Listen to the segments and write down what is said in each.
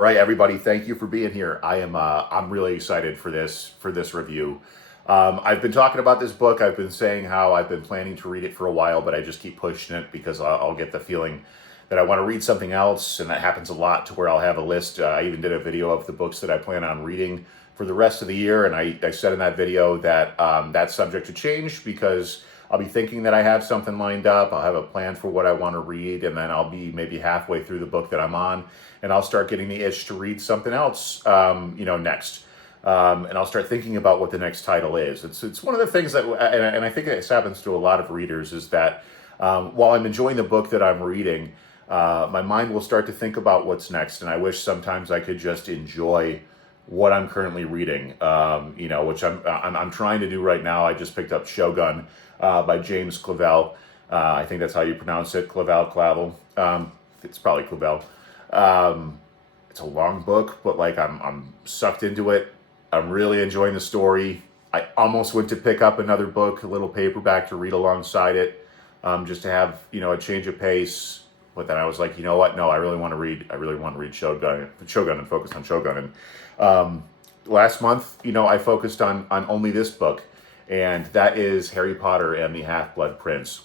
All right, everybody, thank you for being here. I'm really excited for this review. I've been talking about this book. I've been saying how I've been planning to read it for a while, but I just keep pushing it because I'll get the feeling that I want to read something else, and that happens a lot to where I'll have a list. I even did a video of the books that I plan on reading for the rest of the year, and I said in that video that that's subject to change because I'll be thinking that I have something lined up. I'll have a plan for what I want to read, and then I'll be maybe halfway through the book that I'm on, and I'll start getting the itch to read something else, next. And I'll start thinking about what the next title is. It's one of the things that, and I think this happens to a lot of readers, is that while I'm enjoying the book that I'm reading, my mind will start to think about what's next, and I wish sometimes I could just enjoy what I'm currently reading, which I'm trying to do right now. I just picked up Shogun by James Clavell. I think that's how you pronounce it, Clavel. It's probably Clavell. It's a long book, but like I'm sucked into it. I'm really enjoying the story. I almost went to pick up another book, a little paperback to read alongside it, just to have a change of pace. But then I was like, you know what? No, I really want to read. I really want to read Shogun and focus on Shogun. And last month, I focused on only this book, and that is Harry Potter and the Half-Blood Prince.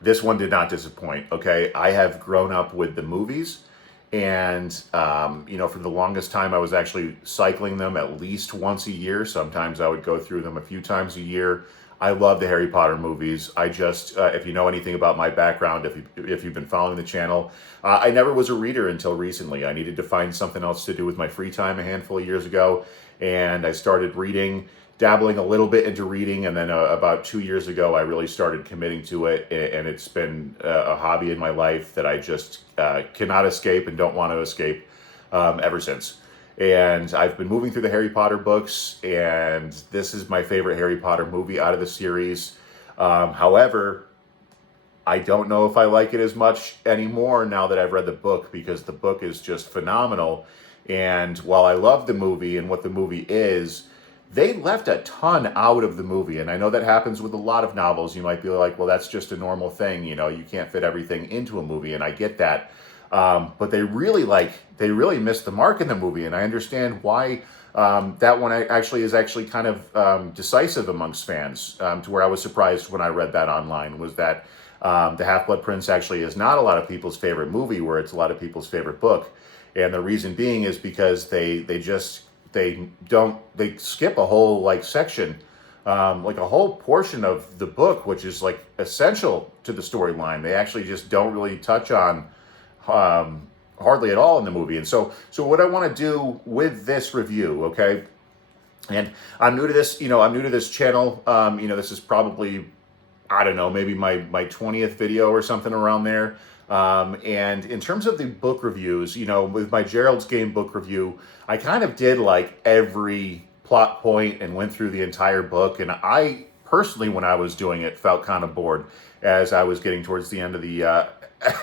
This one did not disappoint. Okay, I have grown up with the movies, and for the longest time, I was actually cycling them at least once a year. Sometimes I would go through them a few times a year. I love the Harry Potter movies. I just, if you know anything about my background, if you've been following the channel, I never was a reader until recently. I needed to find something else to do with my free time a handful of years ago, and I started reading, dabbling a little bit into reading, and then about 2 years ago, I really started committing to it, and it's been a hobby in my life that I just cannot escape and don't want to escape ever since. And I've been moving through the Harry Potter books, and this is my favorite Harry Potter movie out of the series. However, I don't know if I like it as much anymore now that I've read the book, because the book is just phenomenal. And while I love the movie and what the movie is, they left a ton out of the movie. And I know that happens with a lot of novels. You might be like, well, that's just a normal thing. You can't fit everything into a movie, and I get that. But they really missed the mark in the movie, and I understand why. That one actually is kind of decisive amongst fans, to where I was surprised when I read that online, was that The Half-Blood Prince actually is not a lot of people's favorite movie, where it's a lot of people's favorite book. And the reason being is because they skip a whole section, like a whole portion of the book, which is essential to the storyline. They actually just don't really touch on hardly at all in the movie. And so what I want to do with this review, okay, and I'm new to this, I'm new to this channel. This is probably, I don't know, maybe my 20th video or something around there. And in terms of the book reviews, with my Gerald's Game book review, I kind of did every plot point and went through the entire book. And I personally, when I was doing it, felt kind of bored as I was getting towards the end of the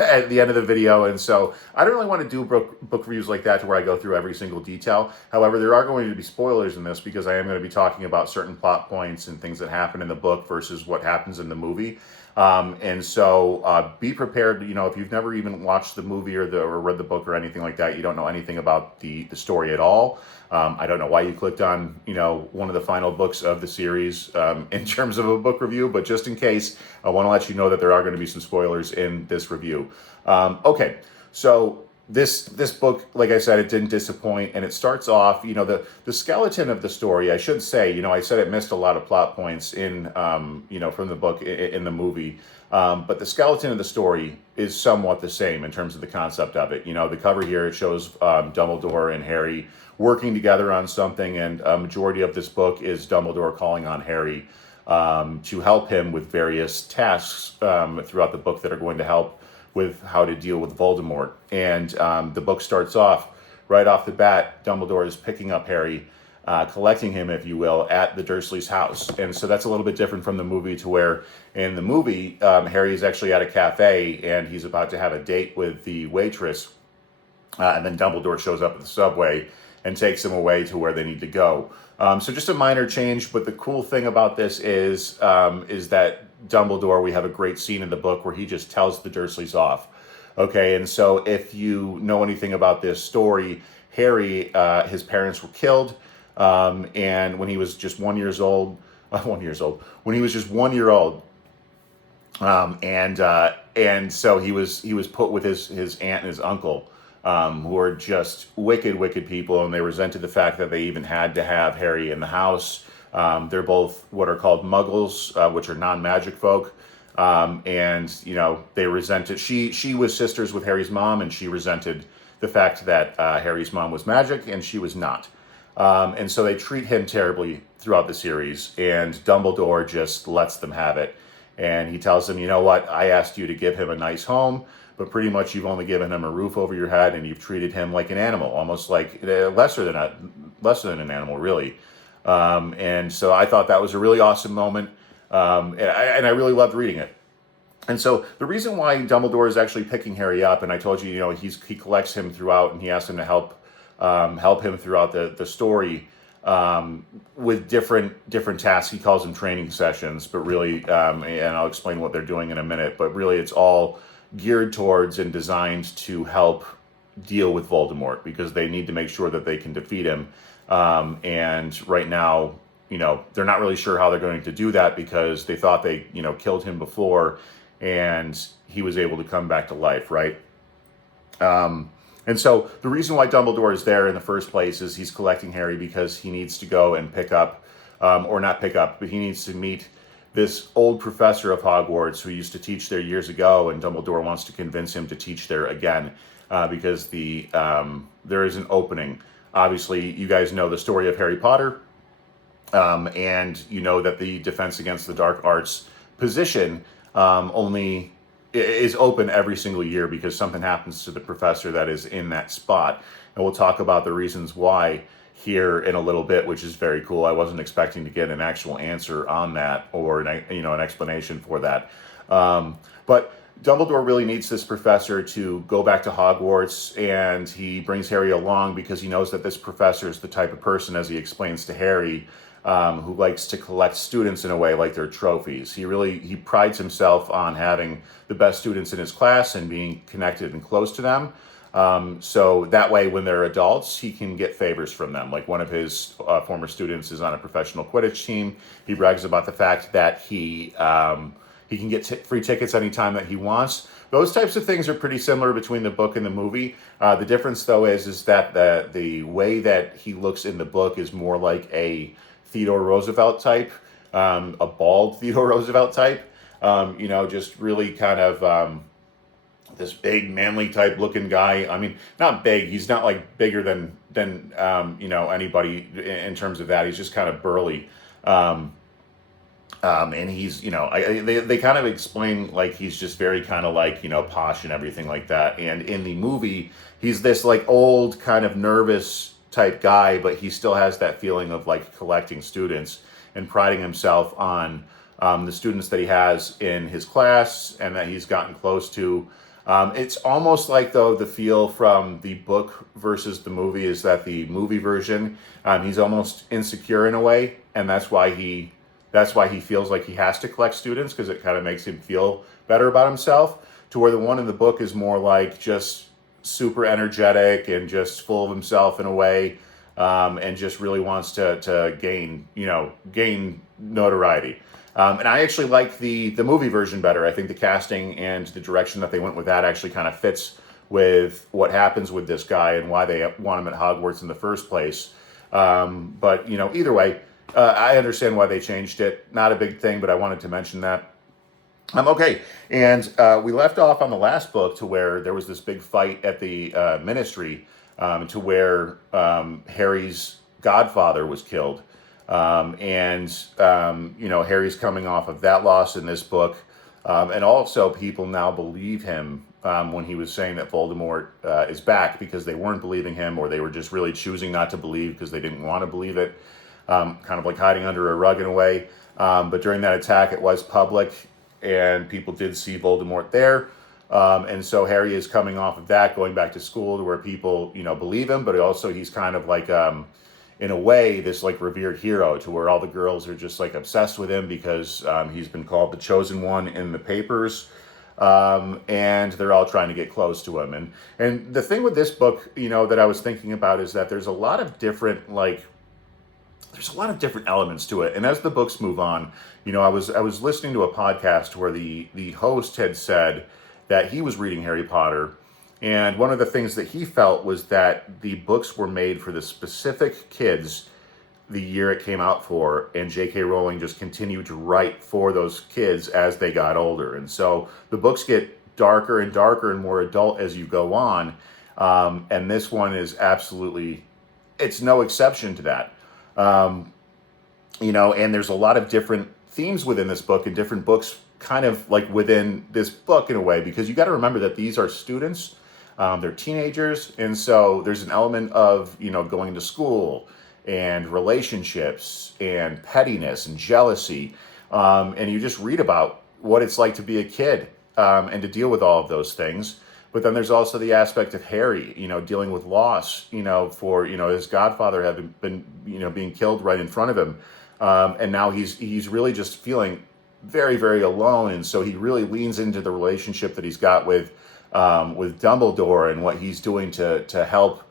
at the end of the video. And so I don't really want to do book reviews like that, to where I go through every single detail. However, there are going to be spoilers in this, because I am going to be talking about certain plot points and things that happen in the book versus what happens in the movie. And so be prepared. If you've never even watched the movie or read the book or anything like that, you don't know anything about the story at all. I don't know why you clicked on, one of the final books of the series in terms of a book review, but just in case, I want to let you know that there are going to be some spoilers in this review. Okay, so this book, like I said, it didn't disappoint, and it starts off, the skeleton of the story, I should say, I said it missed a lot of plot points in, from the book in the movie, but the skeleton of the story is somewhat the same in terms of the concept of it. The cover here, it shows Dumbledore and Harry working together on something, and a majority of this book is Dumbledore calling on Harry to help him with various tasks throughout the book that are going to help with how to deal with Voldemort. And the book starts off, right off the bat, Dumbledore is picking up Harry, collecting him, if you will, at the Dursleys' house. And so that's a little bit different from the movie, to where in the movie, Harry is actually at a cafe, and he's about to have a date with the waitress, and then Dumbledore shows up at the subway and takes him away to where they need to go. So just a minor change, but the cool thing about this is that Dumbledore, we have a great scene in the book where he just tells the Dursleys off. Okay, and so if you know anything about this story, Harry, his parents were killed, and when he was just 1 years old, 1 years old, when he was just 1 year old, and so he was put with his aunt and his uncle, who are just wicked, wicked people, and they resented the fact that they even had to have Harry in the house. They're both what are called Muggles, which are non-magic folk, and they resented. She was sisters with Harry's mom, and she resented the fact that Harry's mom was magic and she was not. And so they treat him terribly throughout the series, and Dumbledore just lets them have it. And he tells them, you know what, I asked you to give him a nice home, but pretty much you've only given him a roof over your head, and you've treated him like an animal, almost like lesser than an animal, really. And so I thought that was a really awesome moment, and I really loved reading it. And so the reason why Dumbledore is actually picking Harry up, and I told you, he collects him throughout, and he asks him to help him throughout the story, with different tasks. He calls them training sessions, but really, and I'll explain what they're doing in a minute. But really, it's all geared towards and designed to help deal with Voldemort, because they need to make sure that they can defeat him. And right now, they're not really sure how they're going to do that, because they thought they, killed him before, and he was able to come back to life, right? And so the reason why Dumbledore is there in the first place is he's collecting Harry because he needs to go and pick up, or not pick up, but he needs to meet this old professor of Hogwarts who used to teach there years ago, and Dumbledore wants to convince him to teach there again, because there is an opening. Obviously, you guys know the story of Harry Potter, and you know that the Defense Against the Dark Arts position only is open every single year because something happens to the professor that is in that spot. And we'll talk about the reasons why here in a little bit, which is very cool. I wasn't expecting to get an actual answer on that, or an explanation for that. But Dumbledore really needs this professor to go back to Hogwarts, and he brings Harry along because he knows that this professor is the type of person, as he explains to Harry, who likes to collect students in a way like they're trophies. He prides himself on having the best students in his class and being connected and close to them. So that way, when they're adults, he can get favors from them. Like one of his former students is on a professional Quidditch team. He brags about the fact that he can get free tickets anytime that he wants. Those types of things are pretty similar between the book and the movie. The difference, though, is that the way that he looks in the book is more like a Theodore Roosevelt type, a bald Theodore Roosevelt type. Just really kind of this big, manly type looking guy. I mean, not big. He's not like bigger than anybody in terms of that. He's just kind of burly. And he's, they kind of explain like he's just very kind of like, posh and everything like that. And in the movie, he's this like old kind of nervous type guy, but he still has that feeling of like collecting students and priding himself on the students that he has in his class and that he's gotten close to. It's almost like, though, the feel from the book versus the movie is that the movie version, he's almost insecure in a way, and that's why he feels like he has to collect students, because it kind of makes him feel better about himself, to where the one in the book is more like just super energetic and just full of himself in a way, and just really wants to gain notoriety. And I actually like the movie version better. I think the casting and the direction that they went with that actually kind of fits with what happens with this guy and why they want him at Hogwarts in the first place. But either way, I understand why they changed it. Not a big thing, but I wanted to mention that. Okay, and we left off on the last book to where there was this big fight at the ministry, to where Harry's godfather was killed. Harry's coming off of that loss in this book. And also people now believe him when he was saying that Voldemort is back, because they weren't believing him, or they were just really choosing not to believe because they didn't want to believe it. Kind of like hiding under a rug in a way. But during that attack, it was public, and people did see Voldemort there. And so Harry is coming off of that, going back to school, to where people, believe him, but also he's kind of like, in a way, this like revered hero, to where all the girls are just like obsessed with him because he's been called the chosen one in the papers. and they're all trying to get close to him. And the thing with this book, that I was thinking about is that there's a lot of different elements to it. And as the books move on, I was listening to a podcast where the host had said that he was reading Harry Potter, and one of the things that he felt was that the books were made for the specific kids the year it came out for, and J.K. Rowling just continued to write for those kids as they got older. And so the books get darker and darker and more adult as you go on, and this one is absolutely, it's no exception to that. And there's a lot of different themes within this book and different books kind of like within this book in a way, because you got to remember that these are students, they're teenagers, and so there's an element of, going to school and relationships and pettiness and jealousy, and you just read about what it's like to be a kid, and to deal with all of those things. But then there's also the aspect of Harry, dealing with loss, for, his godfather having been, being killed right in front of him. And now he's really just feeling very, very alone. And so he really leans into the relationship that he's got with Dumbledore and what he's doing to help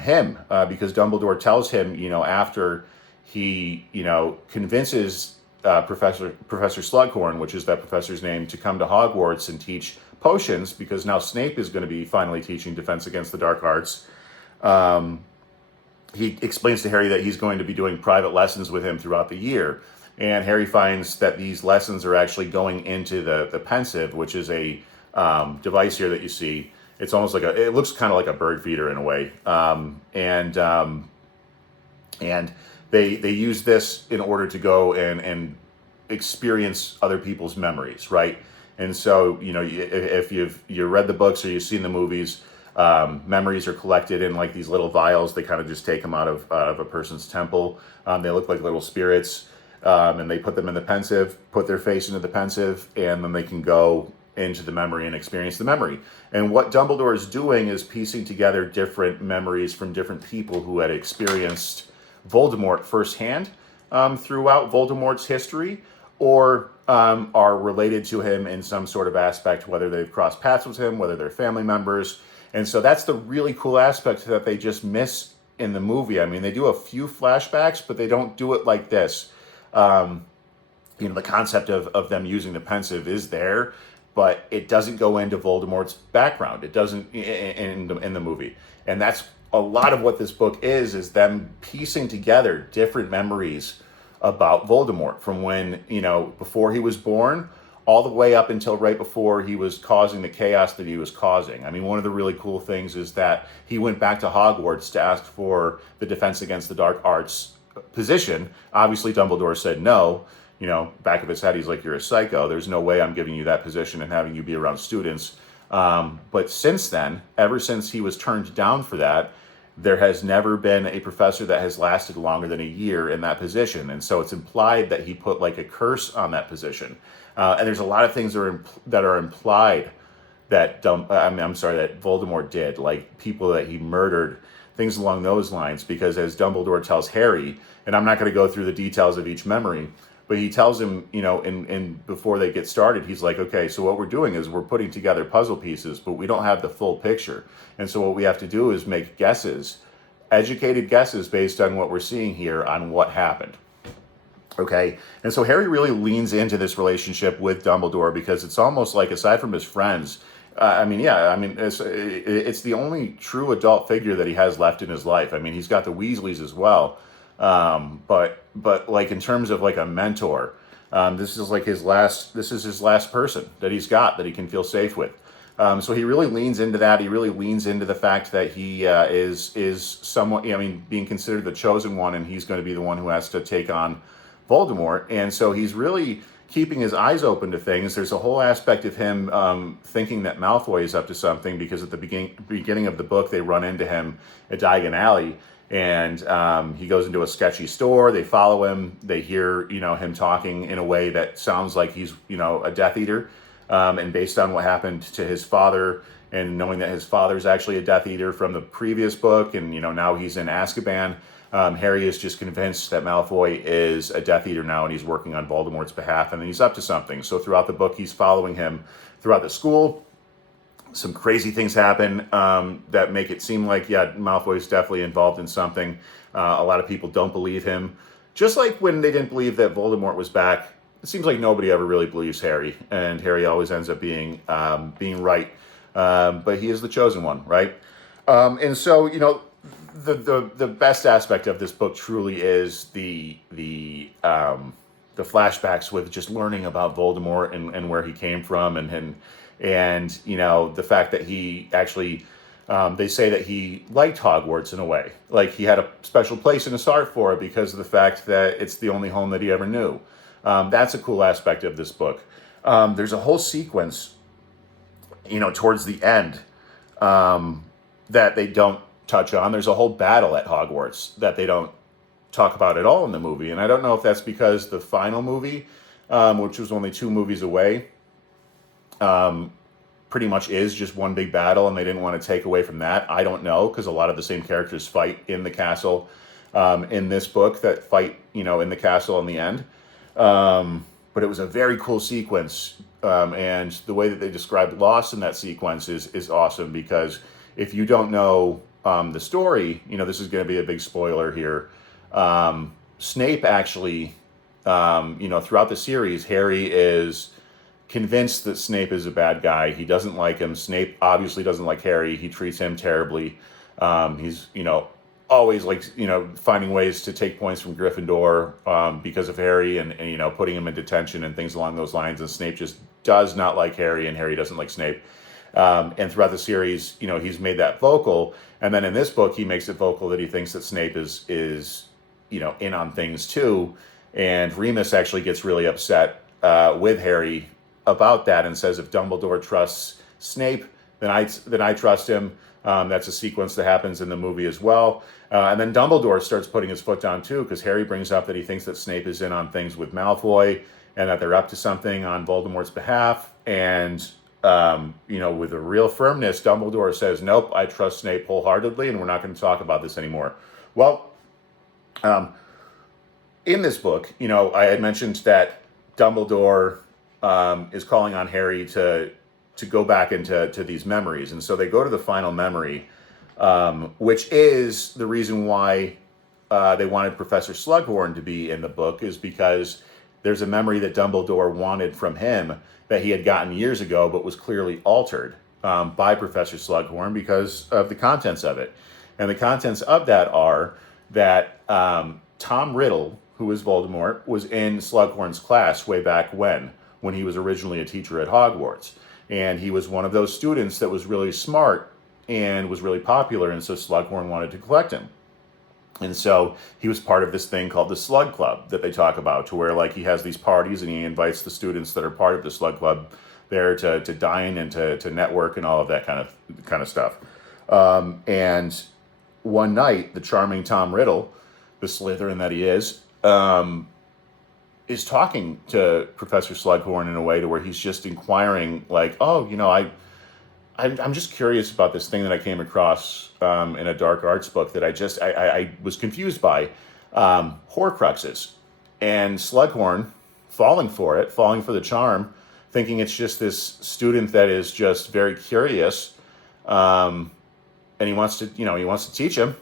him, because Dumbledore tells him, after he, convinces Professor Slughorn, which is that professor's name, to come to Hogwarts and teach potions, because now Snape is going to be finally teaching Defense Against the Dark Arts. He explains to Harry that he's going to be doing private lessons with him throughout the year. And Harry finds that these lessons are actually going into the pensive, which is a device here that you see. It's almost like it looks kind of like a bird feeder in a way. And they use this in order to go and experience other people's memories, right? And so, if you read the books or you've seen the movies, memories are collected in like these little vials. They kind of just take them out of a person's temple. They look like little spirits, and they put them in the pensive, put their face into the pensive, and then they can go into the memory and experience the memory. And what Dumbledore is doing is piecing together different memories from different people who had experienced Voldemort firsthand, throughout Voldemort's history, or are related to him in some sort of aspect, whether they've crossed paths with him, whether they're family members. And so that's the really cool aspect that they just miss in the movie. I mean, they do a few flashbacks, but they don't do it like this. The concept of them using the pensive is there, but it doesn't go into Voldemort's background. It doesn't in the movie. And that's a lot of what this book is them piecing together different memories about Voldemort from when, before he was born, all the way up until right before he was causing the chaos that he was causing. I mean, one of the really cool things is that he went back to Hogwarts to ask for the Defense Against the Dark Arts position. Obviously, Dumbledore said no. Back of his head, he's like, you're a psycho. There's no way I'm giving you that position and having you be around students. But since then, ever since he was turned down for that, there has never been a professor that has lasted longer than a year in that position. And so it's implied that he put like a curse on that position. And there's a lot of things that are implied that that Voldemort did, like people that he murdered, things along those lines. Because as Dumbledore tells Harry, and I'm not going to go through the details of each memory, but he tells him, in before they get started, he's like, okay, so what we're doing is we're putting together puzzle pieces, but we don't have the full picture. And so what we have to do is make guesses, educated guesses based on what we're seeing here on what happened. Okay, and so Harry really leans into this relationship with Dumbledore because it's almost like, aside from his friends, it's the only true adult figure that he has left in his life. I mean, he's got the Weasleys as well, but like in terms of like a mentor, this is his last person that he's got that he can feel safe with. So he really leans into that. He really leans into the fact that he is somewhat, being considered the chosen one, and he's going to be the one who has to take on Voldemort. And so he's really keeping his eyes open to things. There's a whole aspect of him thinking that Malfoy is up to something, because at the beginning of the book, they run into him at Diagon Alley, and he goes into a sketchy store. They follow him. They hear, him talking in a way that sounds like he's, a Death Eater. And based on what happened to his father, and knowing that his father's actually a Death Eater from the previous book, and, now he's in Azkaban, Harry is just convinced that Malfoy is a Death Eater now, and he's working on Voldemort's behalf, and he's up to something. So throughout the book, he's following him throughout the school. Some crazy things happen that make it seem like, yeah, Malfoy's definitely involved in something. A lot of people don't believe him. Just like when they didn't believe that Voldemort was back, it seems like nobody ever really believes Harry, and Harry always ends up being right. But he is the chosen one, right? And so, the best aspect of this book truly is the flashbacks with just learning about Voldemort and where he came from, and the fact that he actually, they say that he liked Hogwarts in a way, like he had a special place in his heart for it because of the fact that it's the only home that he ever knew. That's a cool aspect of this book. There's a whole sequence, towards the end, that they don't touch on. There's a whole battle at Hogwarts that they don't talk about at all in the movie. And I don't know if that's because the final movie, which was only 2 movies away, pretty much is just one big battle and they didn't want to take away from that. I don't know, because a lot of the same characters fight in the castle in this book that fight, in the castle in the end. But it was a very cool sequence. And the way that they described loss in that sequence is awesome, because if you don't know the story, this is going to be a big spoiler here. Snape actually, throughout the series, Harry is convinced that Snape is a bad guy. He doesn't like him. Snape obviously doesn't like Harry. He treats him terribly. He's, always finding ways to take points from Gryffindor because of Harry and putting him in detention and things along those lines. And Snape just does not like Harry, and Harry doesn't like Snape. And throughout the series, he's made that vocal. And then in this book, he makes it vocal that he thinks that Snape is in on things too. And Remus actually gets really upset with Harry about that and says, if Dumbledore trusts Snape, then I trust him. That's a sequence that happens in the movie as well. And then Dumbledore starts putting his foot down too, because Harry brings up that he thinks that Snape is in on things with Malfoy and that they're up to something on Voldemort's behalf. And, with a real firmness, Dumbledore says, nope, I trust Snape wholeheartedly, and we're not going to talk about this anymore. Well, in this book, I had mentioned that Dumbledore is calling on Harry to go back into these memories. And so they go to the final memory, which is the reason why they wanted Professor Slughorn to be in the book, is because there's a memory that Dumbledore wanted from him that he had gotten years ago, but was clearly altered by Professor Slughorn because of the contents of it. And the contents of that are that Tom Riddle, who is Voldemort, was in Slughorn's class way back when he was originally a teacher at Hogwarts. And he was one of those students that was really smart and was really popular, and so Slughorn wanted to collect him. And so he was part of this thing called the Slug Club that they talk about, to where he has these parties and he invites the students that are part of the Slug Club there to dine and to network and all of that kind of stuff. And one night, the charming Tom Riddle, the Slytherin that he is talking to Professor Slughorn in a way to where he's just inquiring, I'm just curious about this thing that I came across in a dark arts book that I was confused by, Horcruxes. And Slughorn, falling for the charm, thinking it's just this student that is just very curious, and he wants to teach him,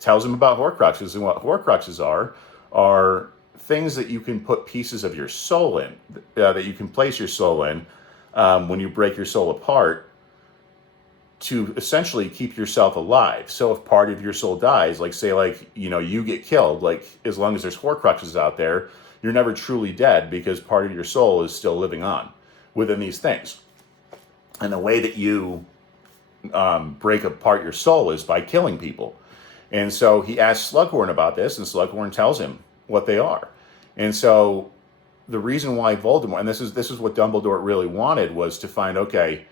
tells him about Horcruxes. And what Horcruxes are things that you can put pieces of your soul in, that you can place your soul in when you break your soul apart, to essentially keep yourself alive. So if part of your soul dies, you get killed, as long as there's Horcruxes out there, you're never truly dead, because part of your soul is still living on within these things. And the way that you break apart your soul is by killing people. And so he asks Slughorn about this, and Slughorn tells him what they are. And so the reason why Voldemort, and this is what Dumbledore really wanted, was to find, okay,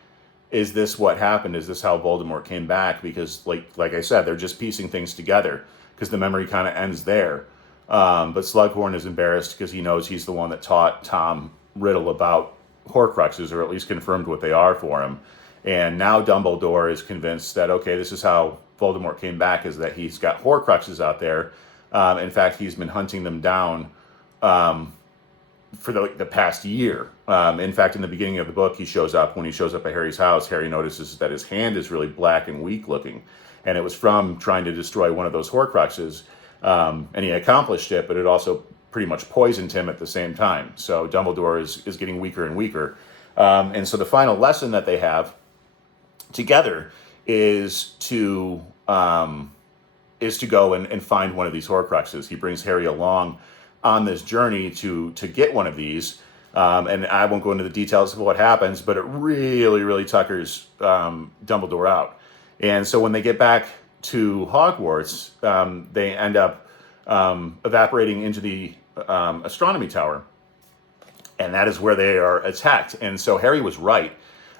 is this what happened? Is this how Voldemort came back? Because like I said, they're just piecing things together, because the memory kind of ends there. But Slughorn is embarrassed because he knows he's the one that taught Tom Riddle about Horcruxes, or at least confirmed what they are for him. And now Dumbledore is convinced that, okay, this is how Voldemort came back, is that he's got Horcruxes out there. In fact, he's been hunting them down for the past year. In fact, in the beginning of the book, when he shows up at Harry's house, Harry notices that his hand is really black and weak looking. And it was from trying to destroy one of those Horcruxes. And he accomplished it, but it also pretty much poisoned him at the same time. So Dumbledore is getting weaker and weaker. And so the final lesson that they have together is to go and find one of these Horcruxes. He brings Harry along on this journey to get one of these. And I won't go into the details of what happens, but it really, really tuckers Dumbledore out. And so when they get back to Hogwarts, they end up evaporating into the astronomy tower. And that is where they are attacked. And so Harry was right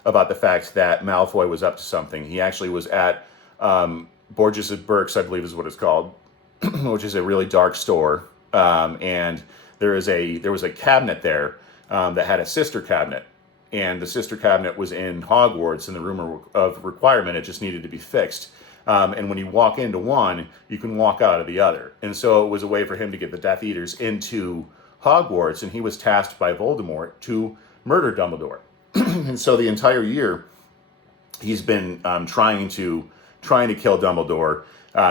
about the fact that Malfoy was up to something. He actually was at Borges and Burke's, I believe is what it's called, which is a really dark store. And there was a cabinet there that had a sister cabinet. And the sister cabinet was in Hogwarts in the room of requirement. It just needed to be fixed. And when you walk into one, you can walk out of the other. And so it was a way for him to get the Death Eaters into Hogwarts. And he was tasked by Voldemort to murder Dumbledore. And so the entire year, he's been trying to kill Dumbledore.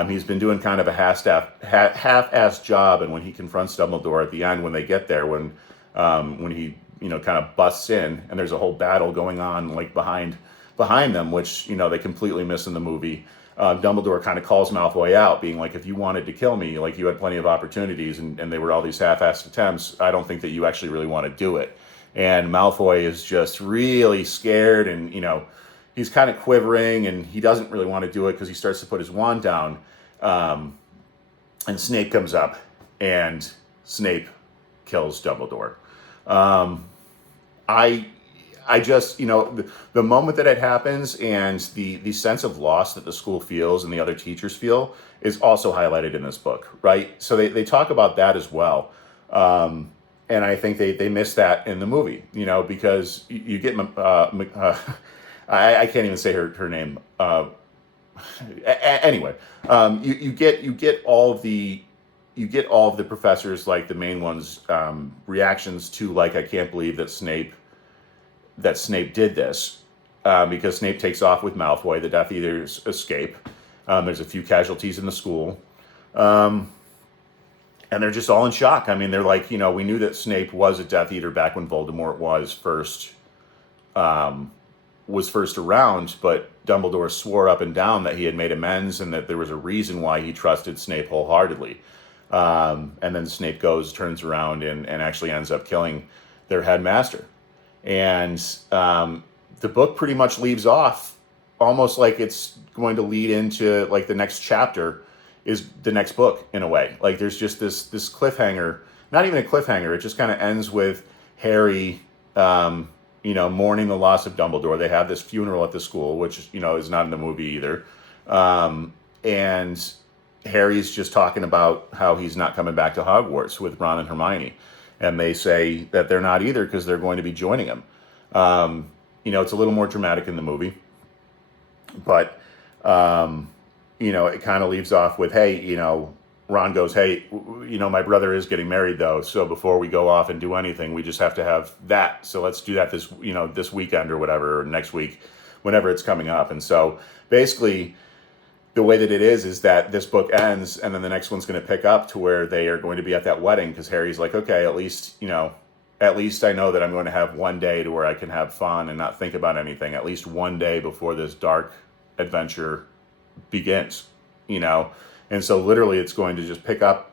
He's been doing kind of a half-assed job. And when he confronts Dumbledore at the end, when they get there, when he kind of busts in, and there's a whole battle going on like behind them, which they completely miss in the movie. Dumbledore kind of calls Malfoy out, being like, if you wanted to kill me, like you had plenty of opportunities, and they were all these half-assed attempts. I don't think that you actually really want to do it. And Malfoy is just really scared, and he's kind of quivering, and he doesn't really want to do it because he starts to put his wand down. And Snape comes up, and Snape kills Dumbledore. I just, the moment that it happens and the sense of loss that the school feels and the other teachers feel is also highlighted in this book, right? So they talk about that as well. And I think they miss that in the movie, because you get, I can't even say her name. Anyway, you get all of the professors, like the main ones, reactions to like, I can't believe that Snape did this, because Snape takes off with Malfoy. The Death Eaters escape. There's a few casualties in the school, and they're just all in shock. I mean, they're like, we knew that Snape was a Death Eater back when Voldemort was first around, but Dumbledore swore up and down that he had made amends and that there was a reason why he trusted Snape wholeheartedly. And then Snape turns around and actually ends up killing their headmaster. And the book pretty much leaves off almost like it's going to lead into like the next chapter is the next book in a way. Like there's just this cliffhanger, not even a cliffhanger. It just kind of ends with Harry, mourning the loss of Dumbledore. They have this funeral at the school, which, is not in the movie either. And Harry's just talking about how he's not coming back to Hogwarts with Ron and Hermione. And they say that they're not either because they're going to be joining him. It's a little more dramatic in the movie. But, it kind of leaves off with, hey, Ron goes, hey, my brother is getting married though. So before we go off and do anything, we just have to have that. So let's do that this weekend or whatever, or next week, whenever it's coming up. And so basically the way that it is that this book ends and then the next one's going to pick up to where they are going to be at that wedding. Because Harry's like, okay, at least I know that I'm going to have one day to where I can have fun and not think about anything, at least one day before this dark adventure begins, And so literally it's going to just pick up,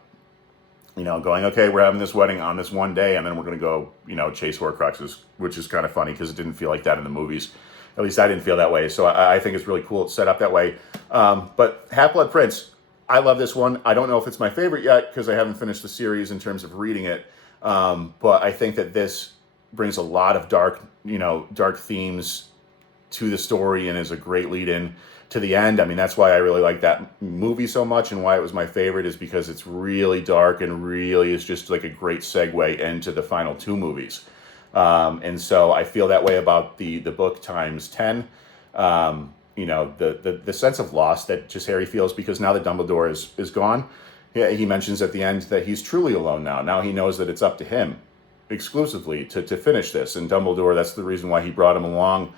going, okay, we're having this wedding on this one day, and then we're going to go, chase Horcruxes, which is kind of funny because it didn't feel like that in the movies. At least I didn't feel that way. So I think it's really cool. It's set up that way. But Half-Blood Prince, I love this one. I don't know if it's my favorite yet because I haven't finished the series in terms of reading it. But I think that this brings a lot of dark themes to the story and is a great lead-in to the end. I mean, that's why I really like that movie so much, and why it was my favorite is because it's really dark and really is just like a great segue into the final two movies. And so I feel that way about the book times 10. The sense of loss that just Harry feels because now that Dumbledore is gone. He mentions at the end that he's truly alone now. Now he knows that it's up to him. exclusively to finish this. And Dumbledore, that's the reason why he brought him along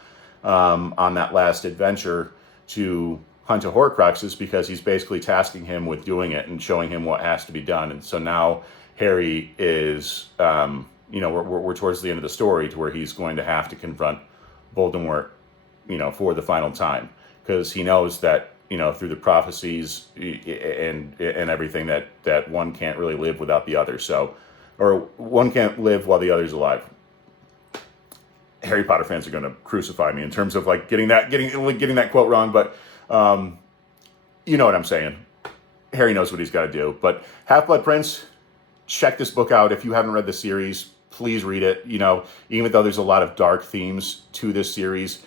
on that last adventure to hunt a Horcrux, is because he's basically tasking him with doing it and showing him what has to be done. And so now Harry is, we're towards the end of the story to where he's going to have to confront Voldemort, for the final time, because he knows that, through the prophecies and everything, that one can't really live without the other. So, or one can't live while the other's alive. Harry Potter fans are going to crucify me in terms of like getting that quote wrong, but you know what I'm saying. Harry knows what he's got to do. But Half-Blood Prince, check this book out. If you haven't read the series, please read it. Even though there's a lot of dark themes to this series,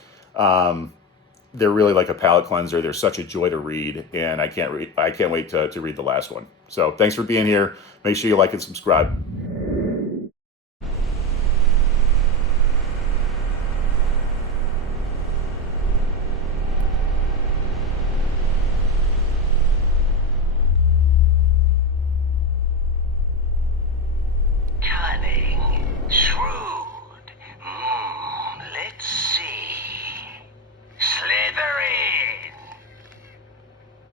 they're really like a palate cleanser. They're such a joy to read, and I can't wait to read the last one. So thanks for being here. Make sure you like and subscribe.